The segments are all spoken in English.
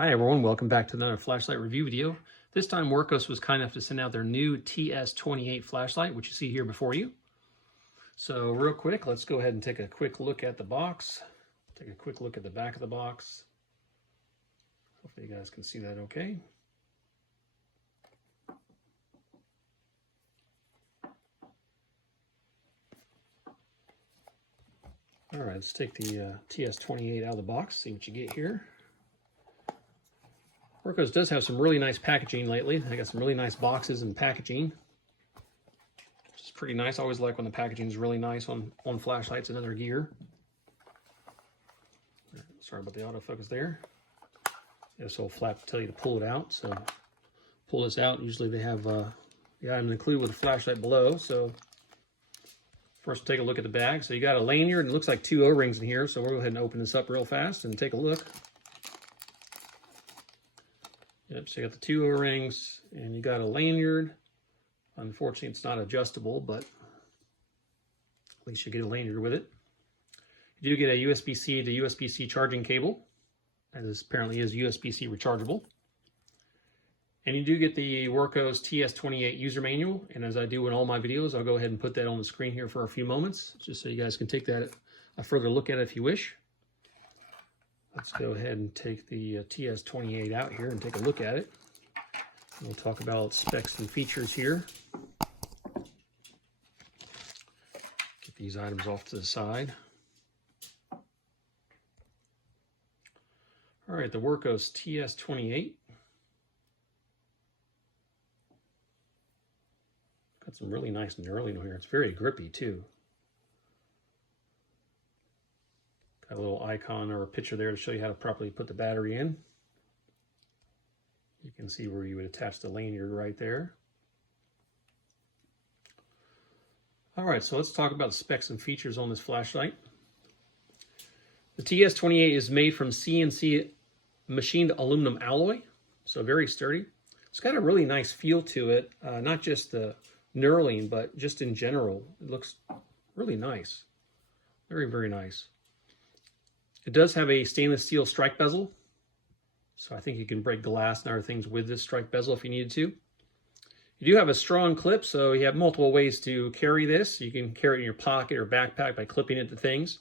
Hi everyone, welcome back to another flashlight review video. This time Wurkkos was kind enough to send out their new TS28 flashlight, which you see here before you. So real quick, let's go ahead and take a quick look at the box. Take a quick look at the back of the box. Hopefully you guys can see that okay. All right, let's take the TS28 out of the box, see what you get here. Wurkkos does have some really nice packaging lately. They got some really nice boxes and packaging, which is pretty nice. I always like when the packaging is really nice on flashlights and other gear. Sorry about the autofocus there. This old flap to tell you to pull it out. So pull this out. Usually they have the item included with the flashlight below. So first take a look at the bag. So you got a lanyard and it looks like 2 O-rings in here. So we'll go ahead and open this up real fast and take a look. Yep, so you got the 2 O-rings and you got a lanyard. Unfortunately, it's not adjustable, but at least you get a lanyard with it. You do get a USB-C to USB-C charging cable, and this apparently is USB-C rechargeable. And you do get the Wurkkos TS28 user manual, and as I do in all my videos, I'll go ahead and put that on the screen here for a few moments, just so you guys can take that a further look at it if you wish. Let's go ahead and take the TS28 out here and take a look at it. We'll talk about specs and features here. Get these items off to the side. All right, the Wurkkos TS28. Got some really nice knurling here. It's very grippy too. Got a little icon or a picture there to show you how to properly put the battery in. You can see where you would attach the lanyard right there. All right, so let's talk about the specs and features on this flashlight. The TS28 is made from CNC machined aluminum alloy, so very sturdy. It's got a really nice feel to it, not just the knurling, but just in general. It looks really nice. Very, very nice. It does have a stainless steel strike bezel, so I think you can break glass and other things with this strike bezel if you needed to. You do have a strong clip, so you have multiple ways to carry this. You can carry it in your pocket or backpack by clipping it to things.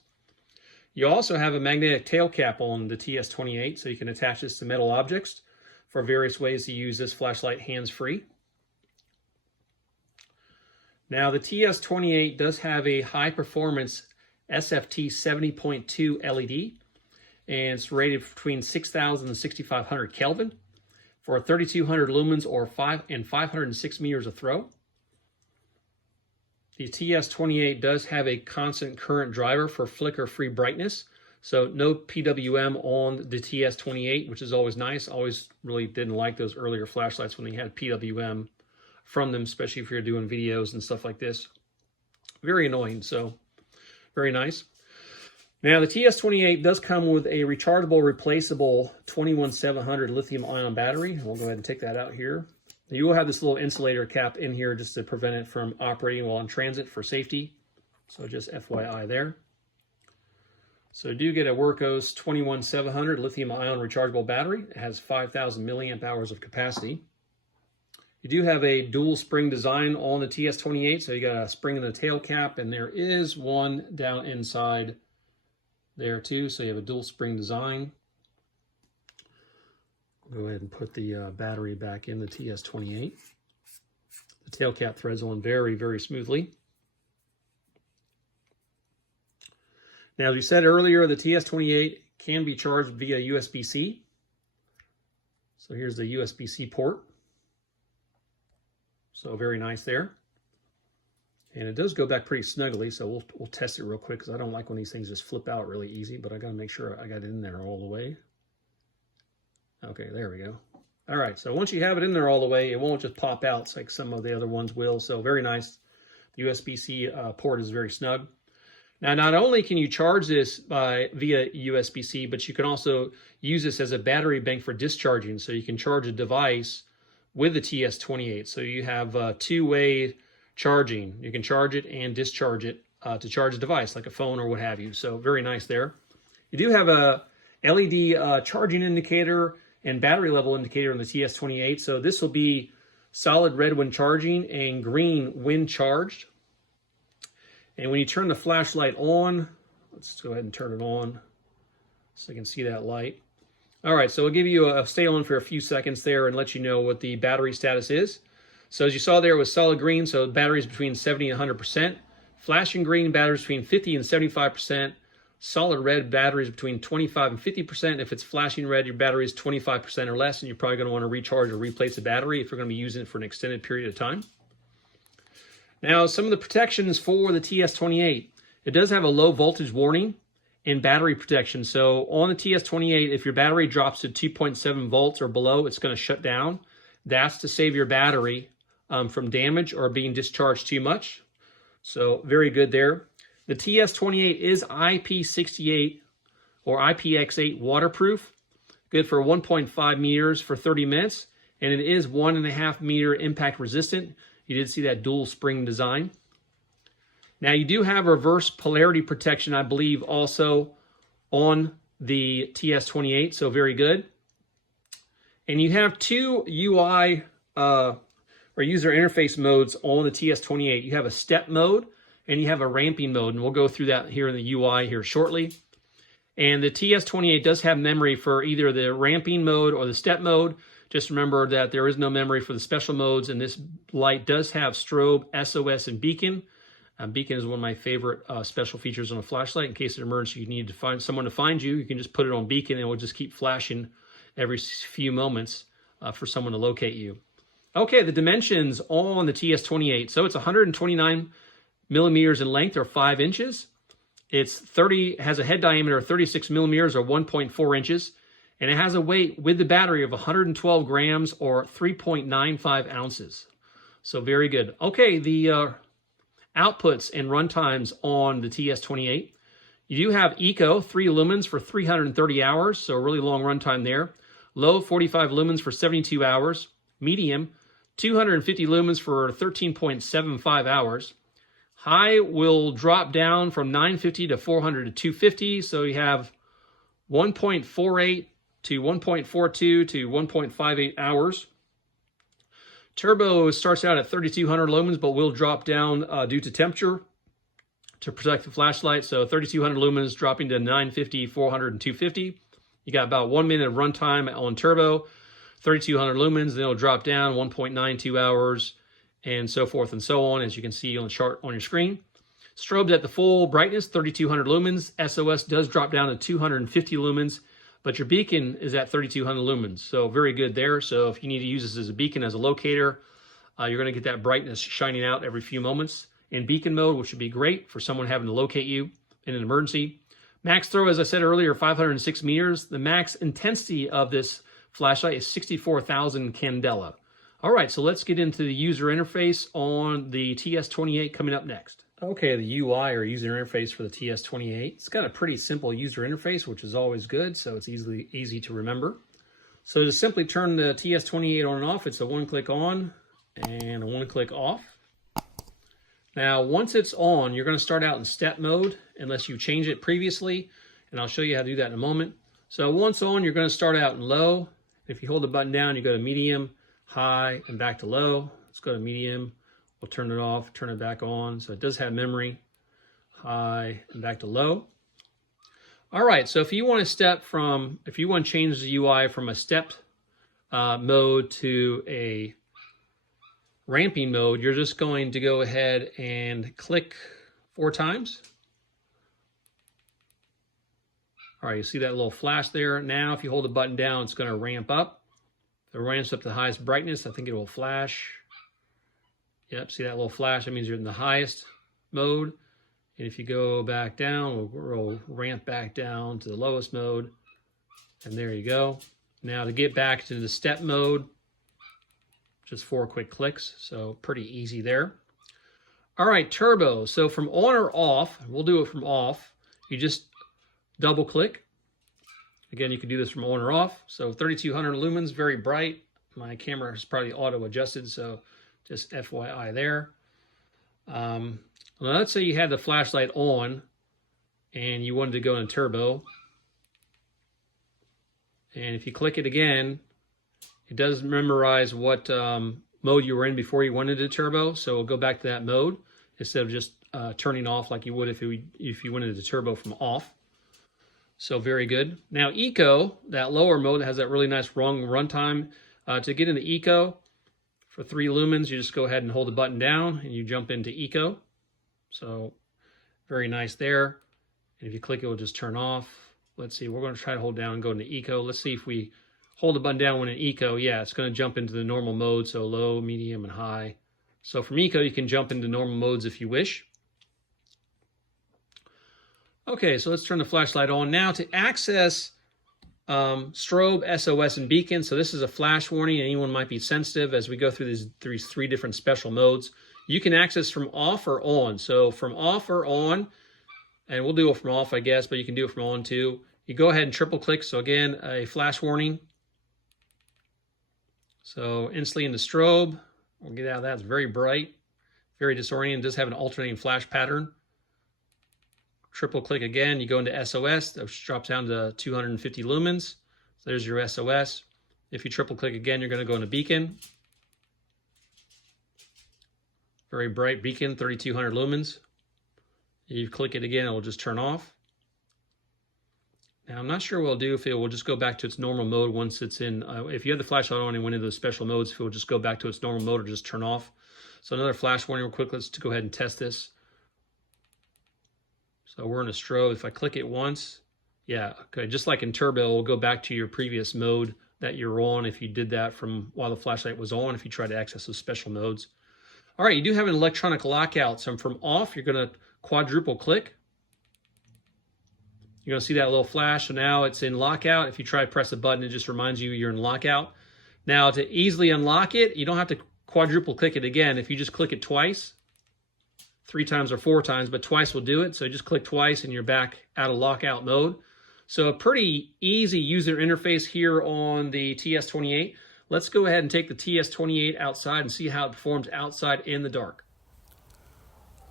You also have a magnetic tail cap on the TS28, so you can attach this to metal objects for various ways to use this flashlight hands-free. Now, the TS28 does have a high-performance SFT 70.2 LED, and it's rated between 6,000 and 6,500 Kelvin for 3,200 lumens or 506 meters of throw. The TS28 does have a constant current driver for flicker-free brightness, so no PWM on the TS28, which is always nice. I always really didn't like those earlier flashlights when they had PWM from them, especially if you're doing videos and stuff like this. Very annoying, so very nice. Now, the TS28 does come with a rechargeable, replaceable 21700 lithium-ion battery. We'll go ahead and take that out here. You will have this little insulator cap in here just to prevent it from operating while in transit for safety. So just FYI there. So you do get a Wurkkos 21700 lithium-ion rechargeable battery. It has 5,000 milliamp hours of capacity. You do have a dual spring design on the TS28, so you got a spring in the tail cap, and there is one down inside there too, so you have a dual spring design. Go ahead and put the battery back in the TS28. The tail cap threads on very, very smoothly. Now, as we said earlier, the TS28 can be charged via USB-C. So here's the USB-C port. So very nice there. And it does go back pretty snugly, so we'll test it real quick because I don't like when these things just flip out really easy, but I got to make sure I got it in there all the way. Okay, there we go. All right, so once you have it in there all the way, it won't just pop out it's like some of the other ones will, so very nice. The USB-C port is very snug. Now, not only can you charge this via USB-C, but you can also use this as a battery bank for discharging, so you can charge a device with the TS28. So you have two-way charging. You can charge it and discharge it to charge a device like a phone or what have you. So very nice there. You do have a LED charging indicator and battery level indicator on the TS28. So this will be solid red when charging and green when charged. And when you turn the flashlight on, let's go ahead and turn it on so you can see that light. All right, so we'll give you a stay on for a few seconds there and let you know what the battery status is. So as you saw there, it was solid green, so batteries between 70 and 100%. Flashing green, batteries between 50 and 75%. Solid red, batteries between 25 and 50%. If it's flashing red, your battery is 25% or less, and you're probably going to want to recharge or replace the battery if you're going to be using it for an extended period of time. Now, some of the protections for the TS28. It does have a low voltage warning and battery protection. So on the TS28, if your battery drops to 2.7 volts or below, it's going to shut down. That's to save your battery from damage or being discharged too much. So very good there. The TS28 is IP68 or IPX8 waterproof, good for 1.5 meters for 30 minutes, and it is 1.5 meter impact resistant. You did see that dual spring design. Now you do have reverse polarity protection, I believe, also on the TS28, so very good. And you have two UI or user interface modes on the TS28. You have a step mode and you have a ramping mode, and we'll go through that here in the UI here shortly. And the TS28 does have memory for either the ramping mode or the step mode. Just remember that there is no memory for the special modes, and this light does have strobe, SOS, and beacon. Beacon is one of my favorite special features on a flashlight. In case of emergency, you need to find someone to find you. You can just put it on beacon, and it will just keep flashing every few moments for someone to locate you. Okay, the dimensions on the TS28. So it's 129 millimeters in length, or 5 inches. Has a head diameter of 36 millimeters, or 1.4 inches. And it has a weight with the battery of 112 grams, or 3.95 ounces. So very good. Okay, the outputs and runtimes on the TS28. You do have Eco, 3 lumens for 330 hours, so a really long runtime there. Low, 45 lumens for 72 hours. Medium, 250 lumens for 13.75 hours. High will drop down from 950 to 400 to 250, so you have 1.48 to 1.42 to 1.58 hours. Turbo starts out at 3,200 lumens, but will drop down due to temperature to protect the flashlight. So 3,200 lumens dropping to 950, 400, and 250. You got about 1 minute of runtime on turbo, 3,200 lumens, then it'll drop down 1.92 hours, and so forth and so on, as you can see on the chart on your screen. Strobed at the full brightness, 3,200 lumens. SOS does drop down to 250 lumens, but your beacon is at 3,200 lumens, so very good there. So if you need to use this as a beacon, as a locator, you're going to get that brightness shining out every few moments in beacon mode, which would be great for someone having to locate you in an emergency. Max throw, as I said earlier, 506 meters. The max intensity of this flashlight is 64,000 candela. All right, so let's get into the user interface on the TS28 coming up next. Okay, the UI or user interface for the TS28. It's got a pretty simple user interface, which is always good, so it's easy to remember. So to simply turn the TS28 on and off, it's a one-click on and a one-click off. Now, once it's on, you're going to start out in step mode, unless you changed it previously, and I'll show you how to do that in a moment. So once on, you're going to start out in low. If you hold the button down, you go to medium, high, and back to low. Let's go to medium. We'll turn it off, turn it back on. So it does have memory, high, and back to low. All right, so if you want to change the UI from a stepped mode to a ramping mode, you're just going to go ahead and click 4 times. All right, you see that little flash there. Now, if you hold the button down, it's going to ramp up. If it ramps up to the highest brightness, I think it will flash. Yep, see that little flash? That means you're in the highest mode. And if you go back down, we'll ramp back down to the lowest mode. And there you go. Now to get back to the step mode, just 4 quick clicks, so pretty easy there. All right, turbo. So from on or off, we'll do it from off. You just double click. Again, you can do this from on or off. So 3,200 lumens, very bright. My camera is probably auto adjusted, so just FYI there. Well, let's say you had the flashlight on and you wanted to go in turbo. And if you click it again, it does memorize what mode you were in before you went into turbo. So it'll go back to that mode instead of just turning off like you would if you went into turbo from off. So very good. Now Eco, that lower mode that has that really nice long runtime. To get into Eco, for 3 lumens, you just go ahead and hold the button down and you jump into Eco. So very nice there. And if you click it, will just turn off. Let's see, we're going to try to hold down and go into Eco. Let's see if we hold the button down when in Eco. Yeah, it's going to jump into the normal mode, so low, medium, and high. So from Eco, you can jump into normal modes if you wish. Okay, so let's turn the flashlight on. Now to access strobe, SOS, and beacon. So this is a flash warning. Anyone might be sensitive as we go through these 3 different special modes. You can access from off or on. So from off or on, and we'll do it from off, I guess, but you can do it from on too. You go ahead and triple click. So again, a flash warning. So instantly into strobe. We'll get out of that. It's very bright, very disorienting. It does have an alternating flash pattern. Triple click again, you go into SOS, that drops down to 250 lumens. So there's your SOS. If you triple click again, you're going to go into beacon. Very bright beacon, 3200 lumens. You click it again, it will just turn off. Now I'm not sure what it'll do if it will just go back to its normal mode once it's in. If you have the flashlight on and went into the special modes, if it will just go back to its normal mode or just turn off. So another flash warning real quick, let's go ahead and test this. So we're in a strobe. If I click it once, yeah, okay, just like in turbo, we'll go back to your previous mode that you're on if you did that from while the flashlight was on, if you try to access those special modes. All right, you do have an electronic lockout. So from off, you're going to quadruple click. You're going to see that little flash. So now it's in lockout. If you try to press a button, it just reminds you you're in lockout. Now to easily unlock it, you don't have to quadruple click it again. If you just click it twice, 3 times or 4 times, but twice will do it. So just click twice and you're back out of lockout mode. So a pretty easy user interface here on the TS28. Let's go ahead and take the TS28 outside and see how it performs outside in the dark.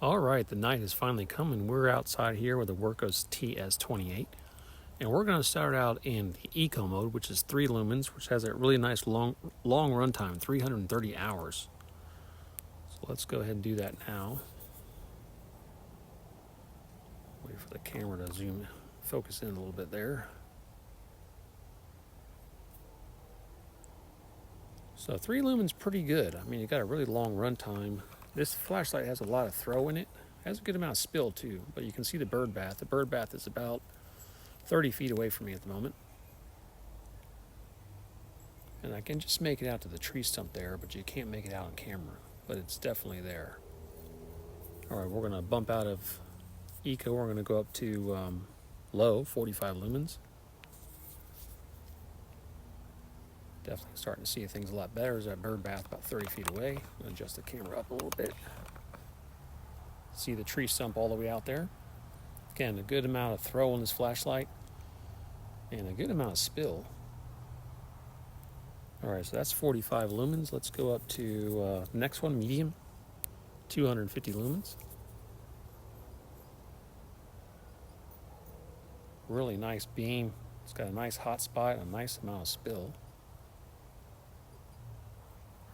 All right, the night has finally come and we're outside here with the Wurkkos TS28. And we're going to start out in the Eco mode, which is 3 lumens, which has a really nice long runtime, 330 hours. So let's go ahead and do that now. Wait for the camera to focus in a little bit there. So 3 lumens pretty good. I mean, you got a really long runtime. This flashlight has a lot of throw in it. It has a good amount of spill too, but you can see the bird bath. The bird bath is about 30 feet away from me at the moment. And I can just make it out to the tree stump there, but you can't make it out on camera, but it's definitely there. All right, we're gonna bump out of Eco. We're gonna go up to low, 45 lumens. Definitely starting to see things a lot better. There's that bird bath about 30 feet away. I'm gonna adjust the camera up a little bit. See the tree stump all the way out there. Again, a good amount of throw on this flashlight and a good amount of spill. All right, so that's 45 lumens. Let's go up to the next one, medium, 250 lumens. Really nice beam. It's got a nice hot spot and a nice amount of spill.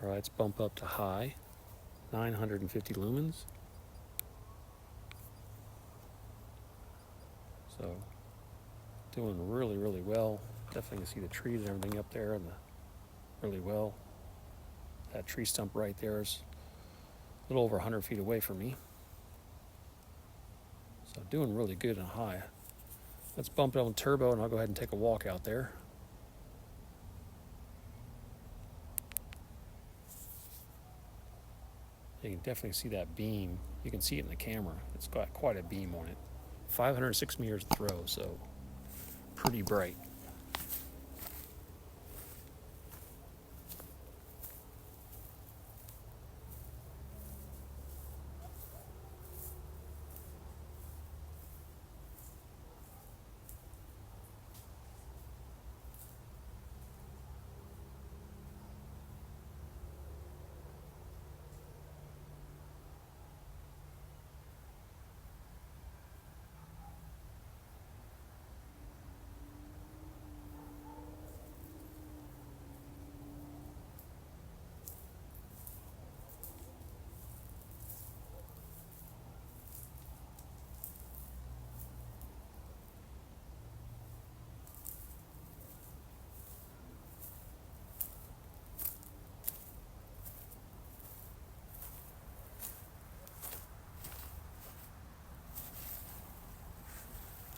All right, let's bump up to high, 950 lumens. So doing really, really well. Definitely see the trees and everything up there and really well. That tree stump right there is a little over 100 feet away from me. So doing really good and high. Let's bump it on turbo and I'll go ahead and take a walk out there. You can definitely see that beam. You can see it in the camera. It's got quite a beam on it. 506 meters throw, so pretty bright.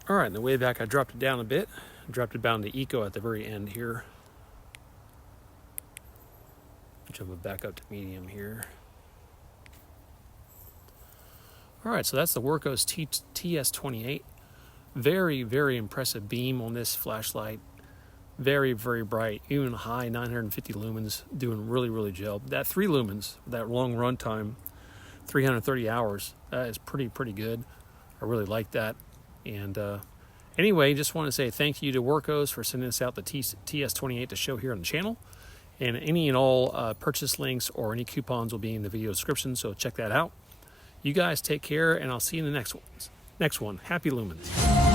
All right, on the way back, I dropped it down a bit. I dropped it down to Eco at the very end here. Jump it back up to medium here. All right, so that's the Wurkkos TS28. Very, very impressive beam on this flashlight. Very, very bright, even high 950 lumens, doing really, really well. That 3 lumens, that long run time, 330 hours, that is pretty good. I really like that. And anyway, just want to say thank you to Wurkkos for sending us out the TS28 to show here on the channel. And any and all purchase links or any coupons will be in the video description, so check that out. You guys take care, and I'll see you in the next one. Happy lumens.